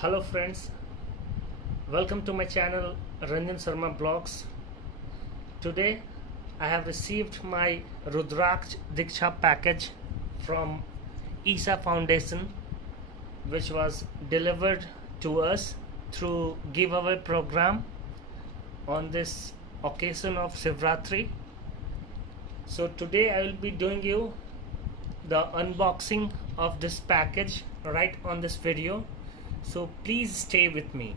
Hello friends, welcome to my channel Ranjan Sharma Blogs. Today I have received my Rudraksh Diksha package from ESA Foundation, which was delivered to us through giveaway program on this occasion of Shivratri. So today I will be doing you the unboxing of this package right on this video, so please stay with me.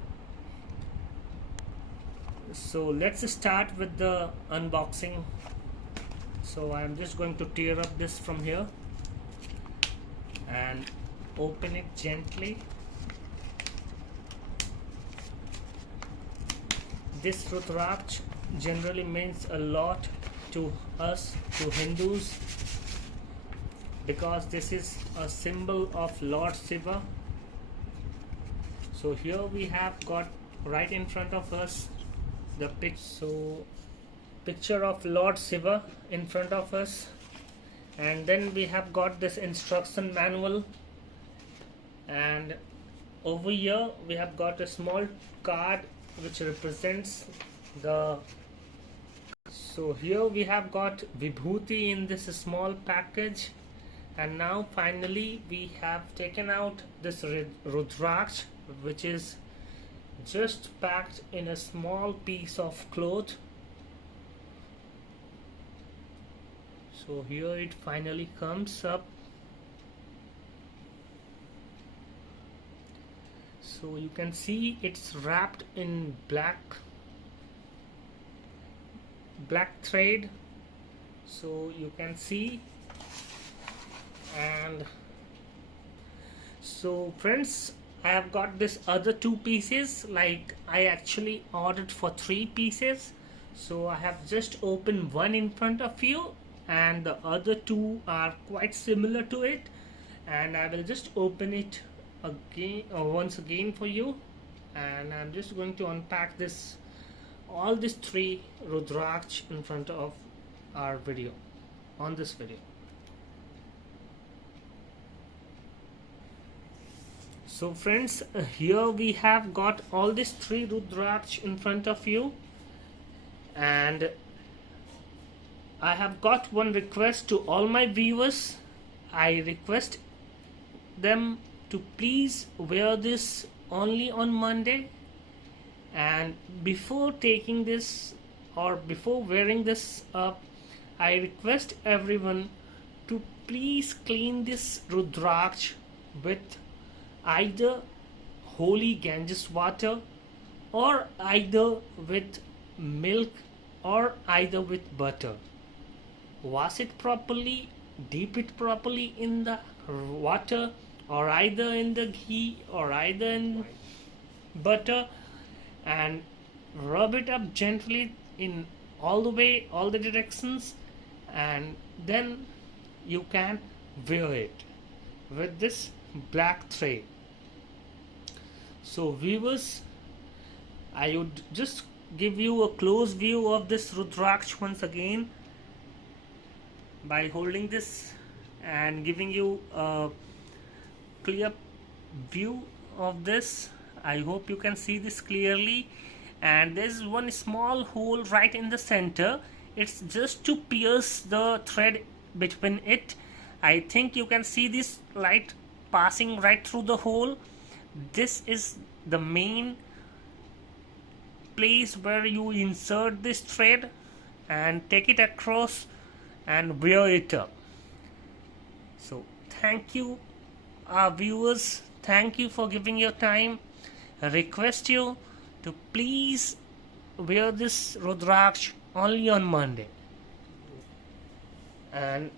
So let's start with the unboxing. So I'm just going to tear up this from here and open it gently. This Rudraksh generally means a lot to us, to Hindus, because this is a symbol of Lord Shiva. So here we have got right in front of us the picture of Lord Shiva in front of us, and then we have got this instruction manual, and over here we have got a small card which represents the. So here we have got Vibhuti in this small package, and now finally we have taken out this Rudraksh, which is just packed in a small piece of cloth. So here it finally comes up. So you can see it's wrapped in black thread, so you can see. And so friends, I have got this other two pieces. Like, I actually ordered for 3 pieces, so I have just opened one in front of you, and the other 2 are quite similar to it, and I will just open it again once again for you. And I'm just going to unpack this, all these 3 Rudraksh in front of our video, on this video. So friends, here we have got all these 3 Rudraksh in front of you, and I have got one request to all my viewers. I request them to please wear this only on Monday, and before taking this or before wearing this up, I request everyone to please clean this Rudraksh with either holy Ganges water, or either with milk, or either with butter. Wash it properly, dip it properly in the water, or either in the ghee, or either in butter, and rub it up gently in all the way, all the directions, and then you can wear it with this black thread. So viewers, I would just give you a close view of this Rudraksh once again by holding this and giving you a clear view of this. I hope you can see this clearly, and there's one small hole right in the center. It's just to pierce the thread between it. I think you can see this light passing right through the hole. This is the main place where you insert this thread and take it across and wear it up. So thank you, our viewers, thank you for giving your time. I request you to please wear this Rudraksh only on Monday. And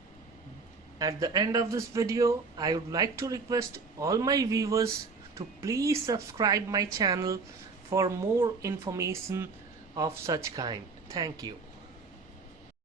at the end of this video, I would like to request all my viewers to please subscribe my channel for more information of such kind. Thank you.